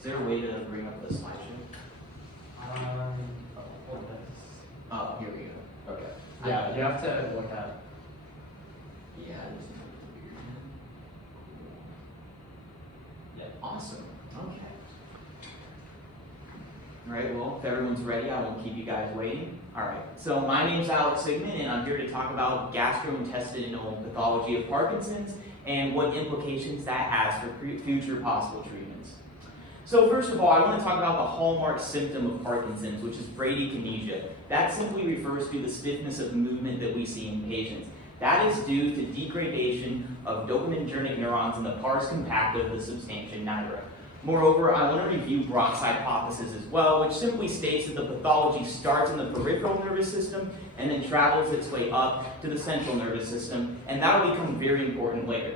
Is there a way to bring up the slideshow? Hold this. Oh, here we go. Okay. Yeah, you have to look at. Yeah, this is weird. Yeah, awesome. Okay. All right, well, if everyone's ready, I won't keep you guys waiting. All right, so my name's Alex Sigmund, and I'm here to talk about gastrointestinal pathology of Parkinson's and what implications that has for future possible treatments. So first of all, I want to talk about the hallmark symptom of Parkinson's, which is bradykinesia. That simply refers to the stiffness of movement that we see in patients. That is due to degradation of dopaminergic neurons in the pars compacta of the substantia nigra. Moreover, I want to review Brock's hypothesis as well, which simply states that the pathology starts in the peripheral nervous system and then travels its way up to the central nervous system, and that will become very important later.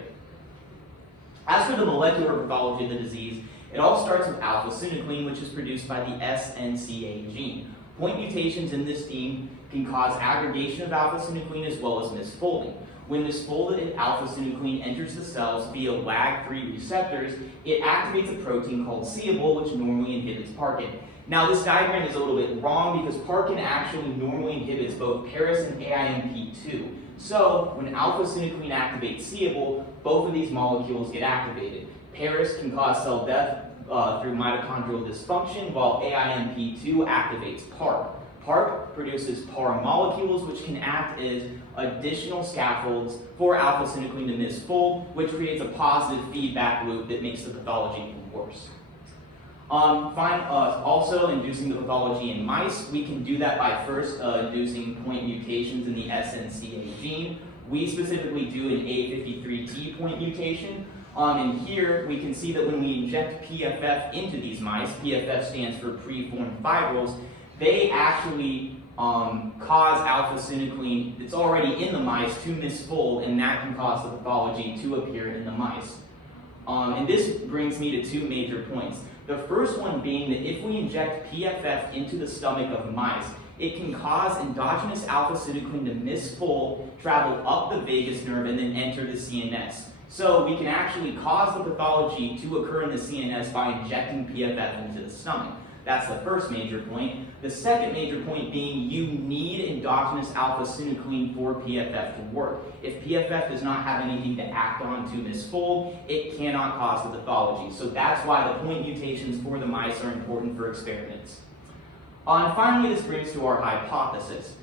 As for the molecular pathology of the disease, it all starts with alpha-synuclein, which is produced by the SNCA gene. Point mutations in this gene can cause aggregation of alpha-synuclein as well as misfolding. When misfolded alpha-synuclein enters the cells via LAG3 receptors, it activates a protein called seable, which normally inhibits parkin. Now, this diagram is a little bit wrong because parkin actually normally inhibits both Paris and AIMP2. So, when alpha-synuclein activates seable, both of these molecules get activated. Paris can cause cell death through mitochondrial dysfunction, while AIMP2 activates PARP. PARP produces PAR molecules, which can act as additional scaffolds for alpha-synuclein to misfold, which creates a positive feedback loop that makes the pathology even worse. Also, inducing the pathology in mice, we can do that by first inducing point mutations in the SNCA gene. We specifically do an A53T point mutation. And here we can see that when we inject PFF into these mice, PFF stands for preformed fibrils, they actually cause alpha-synuclein that's already in the mice to misfold, and that can cause the pathology to appear in the mice. And this brings me to two major points. The first one being that if we inject PFF into the stomach of mice, it can cause endogenous alpha-synuclein to misfold, travel up the vagus nerve, and then enter the CNS. So we can actually cause the pathology to occur in the CNS by injecting PFF into the stomach. That's the first major point. The second major point being you need endogenous alpha-synuclein for PFF to work. If PFF does not have anything to act on to misfold, it cannot cause the pathology. So that's why the point mutations for the mice are important for experiments. And finally, this brings to our hypothesis.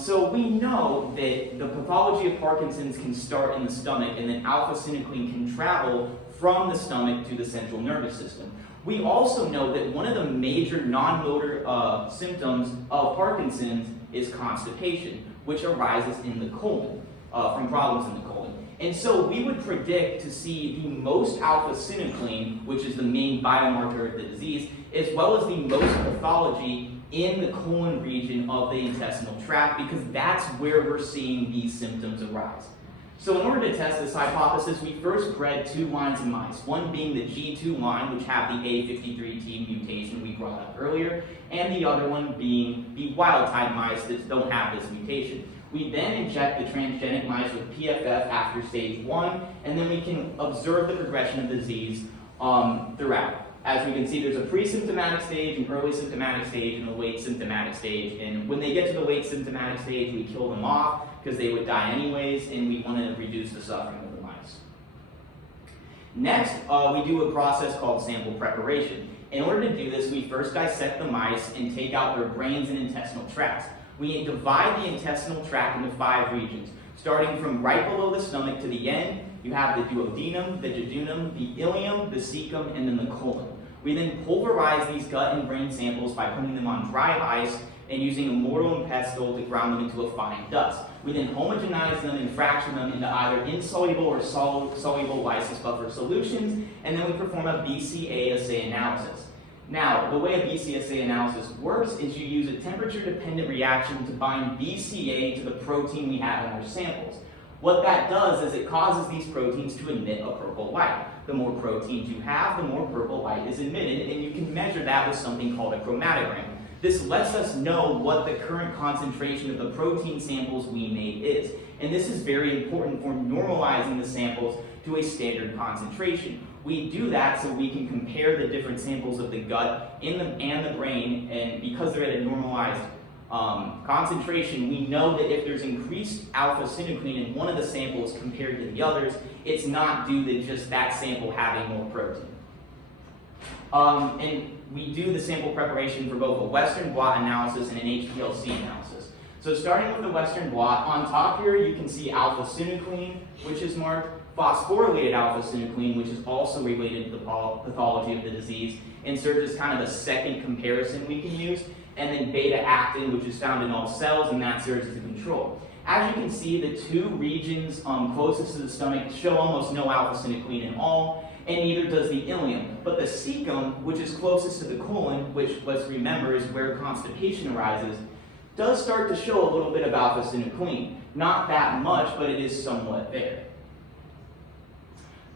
So we know that the pathology of Parkinson's can start in the stomach, and then alpha-synuclein can travel from the stomach to the central nervous system. We also know that one of the major non-motor symptoms of Parkinson's is constipation, which arises in the colon, from problems in the colon. And so we would predict to see the most alpha-synuclein, which is the main biomarker of the disease, as well as the most pathology in the colon region of the intestinal tract, because that's where we're seeing these symptoms arise. So in order to test this hypothesis, we first bred two lines of mice, one being the G2 line, which have the A53T mutation we brought up earlier, and the other one being the wild-type mice that don't have this mutation. We then inject the transgenic mice with PFF after stage 1, and then we can observe the progression of the disease throughout. As we can see, there's a pre-symptomatic stage, an early symptomatic stage, and a late symptomatic stage. And when they get to the late symptomatic stage, we kill them off because they would die anyways, and we want to reduce the suffering of the mice. Next, we do a process called sample preparation. In order to do this, we first dissect the mice and take out their brains and intestinal tracts. We divide the intestinal tract into 5 regions. Starting from right below the stomach to the end, you have the duodenum, the jejunum, the ileum, the cecum, and then the colon. We then pulverize these gut and brain samples by putting them on dry ice and using a mortar and pestle to ground them into a fine dust. We then homogenize them and fracture them into either insoluble or soluble lysis buffer solutions, and then we perform a BCA assay analysis. Now, the way a BCA analysis works is you use a temperature-dependent reaction to bind BCA to the protein we have in our samples. What that does is it causes these proteins to emit a purple light. The more proteins you have, the more purple light is emitted, and you can measure that with something called a chromatogram. This lets us know what the current concentration of the protein samples we made is. And this is very important for normalizing the samples to a standard concentration. We do that so we can compare the different samples of the gut and the brain, and because they're at a normalized concentration, we know that if there's increased alpha-synuclein in one of the samples compared to the others, it's not due to just that sample having more protein. And we do the sample preparation for both a Western blot analysis and an HPLC analysis. So starting with the Western blot, on top here you can see alpha-synuclein, which is marked, phosphorylated alpha-synuclein, which is also related to the pathology of the disease, and serves as kind of a second comparison we can use, and then beta-actin, which is found in all cells, and that serves as a control. As you can see, the two regions closest to the stomach show almost no alpha-synuclein at all, and neither does the ileum. But the cecum, which is closest to the colon, which, let's remember, is where constipation arises, does start to show a little bit of alpha-synuclein. Not that much, but it is somewhat there.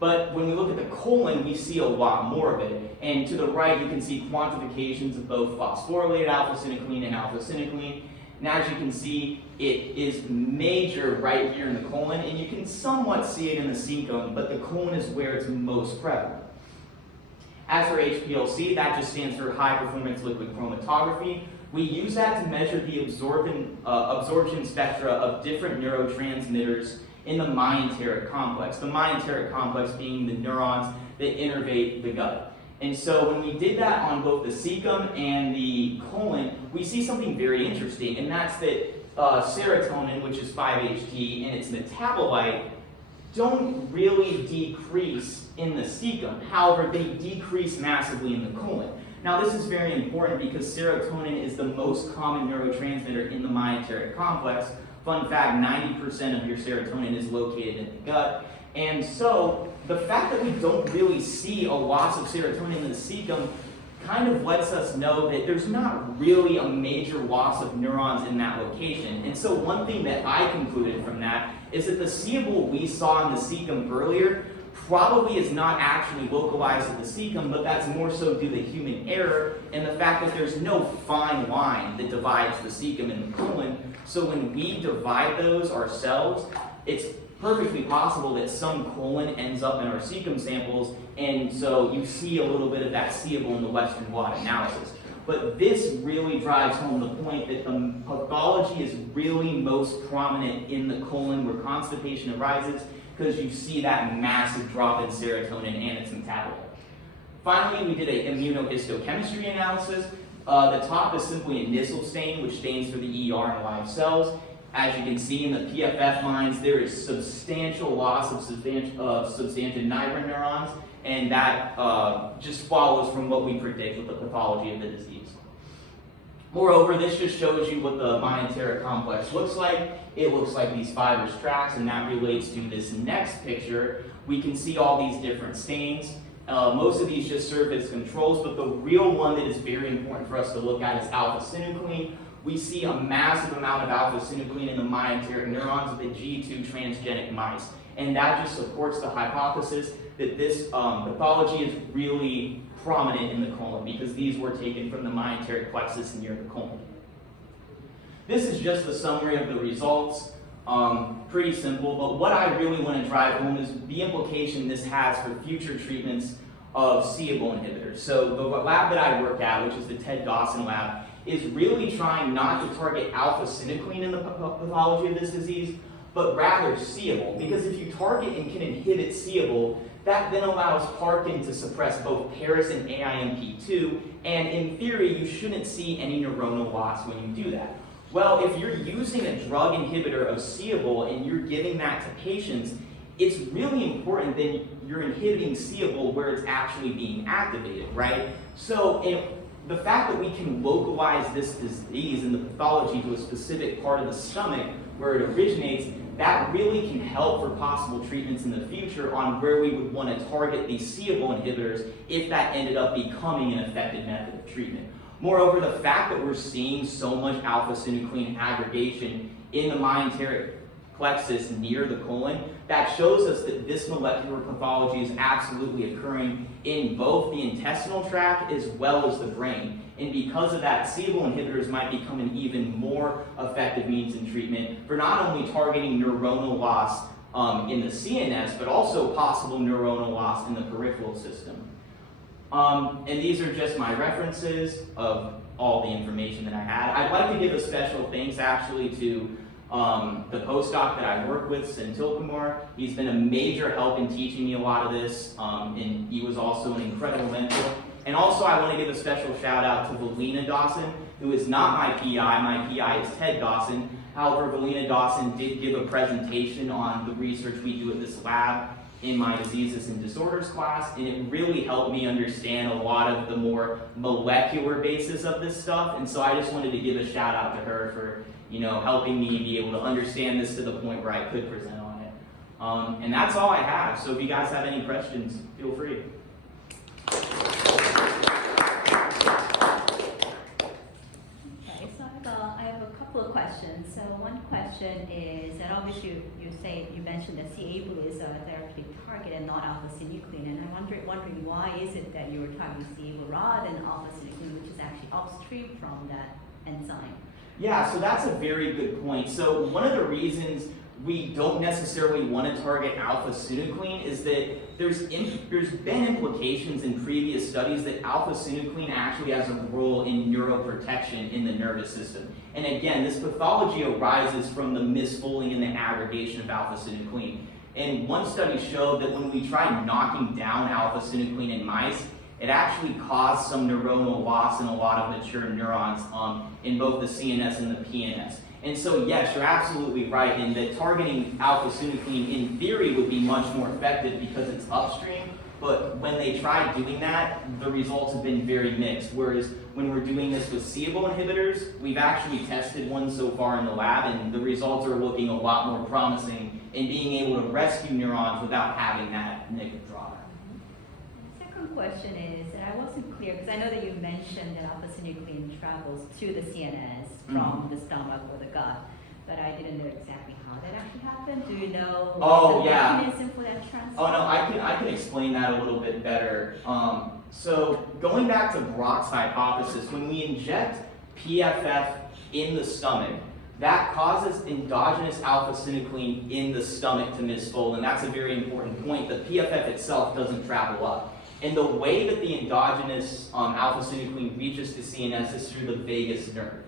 But when we look at the colon, we see a lot more of it. And to the right, you can see quantifications of both phosphorylated alpha-synuclein and alpha-synuclein. And as you can see, it is major right here in the colon, and you can somewhat see it in the cecum, but the colon is where it's most prevalent. As for HPLC, that just stands for high performance liquid chromatography. We use that to measure the absorption spectra of different neurotransmitters in the myenteric complex. The myenteric complex being the neurons that innervate the gut. And so when we did that on both the cecum and the colon, we see something very interesting, and that's that serotonin, which is 5-HT, and its metabolite don't really decrease in the cecum. However, they decrease massively in the colon. Now this is very important because serotonin is the most common neurotransmitter in the myenteric complex. Fun fact, 90% of your serotonin is located in the gut. And so the fact that we don't really see a loss of serotonin in the cecum kind of lets us know that there's not really a major loss of neurons in that location. And so one thing that I concluded from that is that the seable we saw in the cecum earlier probably is not actually localized to the cecum, but that's more so due to human error and the fact that there's no fine line that divides the cecum and the colon. So when we divide those ourselves, it's perfectly possible that some colon ends up in our cecum samples, and so you see a little bit of that seeable in the Western blot analysis. But this really drives home the point that the pathology is really most prominent in the colon where constipation arises, because you see that massive drop in serotonin and its metabolite. Finally, we did an immunohistochemistry analysis. The top is simply a Nissl stain, which stains for the ER in live cells. As you can see in the PFF lines, there is substantial loss of substantia nigra neurons, and that just follows from what we predict with the pathology of the disease. Moreover, this just shows you what the myenteric complex looks like. It looks like these fibrous tracts, and that relates to this next picture. We can see all these different stains. Most of these just serve as controls, but the real one that is very important for us to look at is alpha-synuclein. We see a massive amount of alpha-synuclein in the myenteric neurons of the G2 transgenic mice, and that just supports the hypothesis that this pathology is really prominent in the colon because these were taken from the myenteric plexus near the colon. This is just the summary of the results. Pretty simple, but what I really want to drive home is the implication this has for future treatments of c-Abl inhibitors. So the lab that I work at, which is the Ted Dawson lab, is really trying not to target alpha-synuclein in the pathology of this disease, but rather c-Abl. Because if you target and can inhibit c-Abl, that then allows Parkin to suppress both Paris and AIMP2, and in theory, you shouldn't see any neuronal loss when you do that. Well, if you're using a drug inhibitor of c-Abl and you're giving that to patients, it's really important that you're inhibiting c-Abl where it's actually being activated, right? So the fact that we can localize this disease and the pathology to a specific part of the stomach where it originates, that really can help for possible treatments in the future on where we would want to target these c-Abl inhibitors if that ended up becoming an effective method of treatment. Moreover, the fact that we're seeing so much alpha-synuclein aggregation in the myenteric plexus near the colon, that shows us that this molecular pathology is absolutely occurring in both the intestinal tract as well as the brain. And because of that, c-Abl inhibitors might become an even more effective means in treatment for not only targeting neuronal loss in the CNS, but also possible neuronal loss in the peripheral system. And these are just my references of all the information that I had. I'd like to give a special thanks actually to the postdoc that I work with, Senthil Kumar. He's been a major help in teaching me a lot of this, and he was also an incredible mentor. And also I want to give a special shout out to Valina Dawson, who is not my PI. My PI is Ted Dawson. However, Valina Dawson did give a presentation on the research we do at this lab in my diseases and disorders class, and it really helped me understand a lot of the more molecular basis of this stuff. And so I just wanted to give a shout out to her for, helping me be able to understand this to the point where I could present on it. And that's all I have. So if you guys have any questions, feel free. Okay, so I have a couple of questions. So one question is that obviously you mentioned that c-Abl is a therapeutic target and not alpha-synuclein, and I'm wondering why is it that you were targeting c-Abl rather than alpha-synuclein, which is actually upstream from that enzyme? Yeah, so that's a very good point. So one of the reasons we don't necessarily want to target alpha-synuclein is that there's been implications in previous studies that alpha-synuclein actually has a role in neuroprotection in the nervous system. And again, this pathology arises from the misfolding and the aggregation of alpha-synuclein. And one study showed that when we tried knocking down alpha-synuclein in mice, it actually caused some neuronal loss in a lot of mature neurons in both the CNS and the PNS. And so yes, you're absolutely right in that targeting alpha-synuclein in theory would be much more effective because it's upstream, but when they tried doing that, the results have been very mixed. Whereas when we're doing this with c-Abl inhibitors, we've actually tested one so far in the lab, and the results are looking a lot more promising in being able to rescue neurons without having that negative drawback. Second question is that I wasn't clear, because I know that you mentioned that alpha-synuclein travels to the CNS from the stomach or the gut, but I didn't know exactly how that actually happened. Do you know the mechanism for that transfer? Oh no, I can explain that a little bit better. So going back to Brock's hypothesis, when we inject PFF in the stomach, that causes endogenous alpha-synuclein in the stomach to misfold, and that's a very important point. The PFF itself doesn't travel up. And the way that the endogenous alpha-synuclein reaches the CNS is through the vagus nerve.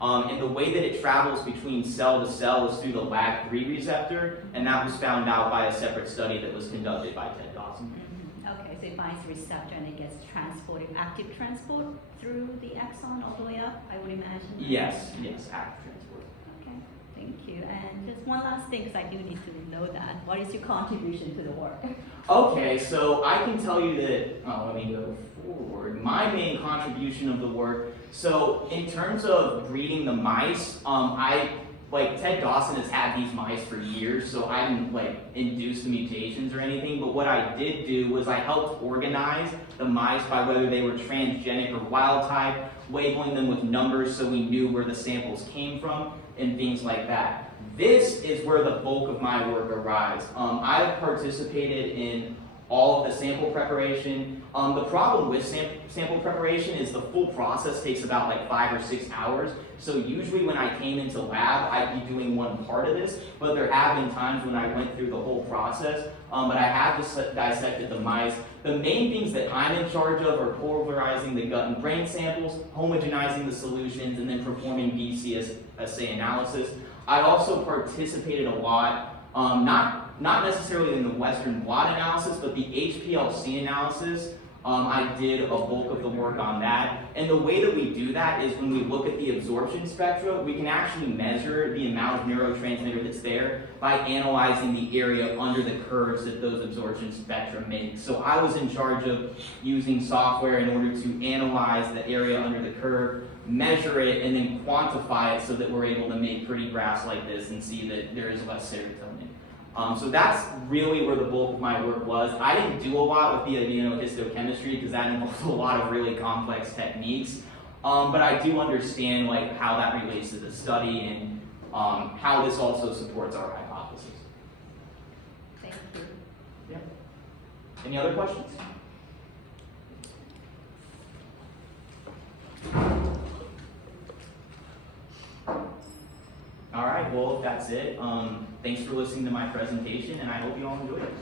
And the way that it travels between cell to cell is through the LAG3 receptor, and that was found out by a separate study that was conducted by Ted Dawson. Okay, so it binds the receptor and it gets transported, active transport through the axon all the way up, I would imagine? Yes, active transport. Okay, thank you. And just one last thing, because I do need to know that. What is your contribution to the work? Okay, so I can tell you that, let me go forward. My main contribution of the work, so in terms of breeding the mice, Ted Dawson has had these mice for years, so I didn't induce the mutations or anything, but what I did do was I helped organize the mice by whether they were transgenic or wild type, labeling them with numbers so we knew where the samples came from, and things like that. This is where the bulk of my work arrives. I've participated in all of the sample preparation. The problem with sample preparation is the full process takes about 5 or 6 hours. So usually when I came into lab, I'd be doing one part of this, but there have been times when I went through the whole process. But I have dissected the mice. The main things that I'm in charge of are pulverizing the gut and brain samples, homogenizing the solutions, and then performing DCSA analysis. I also participated a lot, not necessarily in the Western blot analysis, but the HPLC analysis. I did a bulk of the work on that. And the way that we do that is when we look at the absorption spectra, we can actually measure the amount of neurotransmitter that's there by analyzing the area under the curves that those absorption spectra make. So I was in charge of using software in order to analyze the area under the curve, measure it, and then quantify it so that we're able to make pretty graphs like this and see that there is less serotonin. So that's really where the bulk of my work was. I didn't do a lot with the immunohistochemistry because that involves a lot of really complex techniques. But I do understand how that relates to the study and how this also supports our hypothesis. Thank you. Yeah. Any other questions? All right, well, if that's it. Thanks for listening to my presentation, and I hope you all enjoyed it.